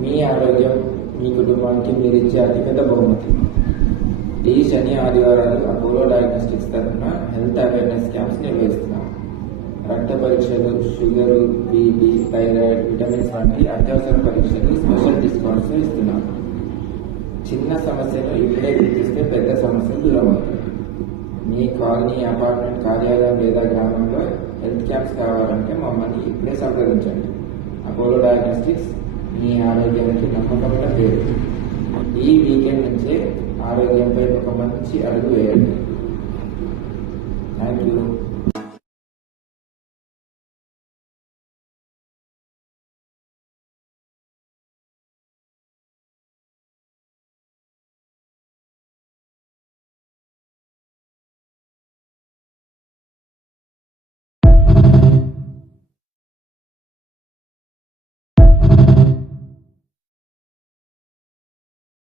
మీ ఆరోగ్యం మీ కుటుంబానికి మీరిచ్చే అతిపెద్ద బహుమతి. ఈ శని ఆదివారాలు అపోలో డయాగ్నోస్టిక్స్ తరఫున హెల్త్ అవేర్నెస్ క్యాంప్స్ నిర్వహిస్తున్నాం. రక్త పరీక్షలు, షుగరు, బీపీ, థైరాయిడ్, విటమిన్స్ వంటి అత్యవసర పరీక్షలు స్పెషల్ డిస్కౌంట్స్ ఇస్తున్నాం. చిన్న సమస్యను ఇప్పుడే గుర్తిస్తే పెద్ద సమస్యలు దూరం అవుతాయి. మీ కాలనీ, అపార్ట్మెంట్, కార్యాలయం లేదా గ్రామంలో హెల్త్ క్యాంప్స్ కావాలంటే మమ్మల్ని ఇప్పుడే సంప్రదించండి. అపోలో డయాగ్నోస్టిక్స్ మీ ఆరోగ్యానికి నమ్మకమైన పేరు. ఈ వీకెండ్ నుంచే ఆరోగ్యంపై ఒక మంచి అడుగు వేయండి. Thank you.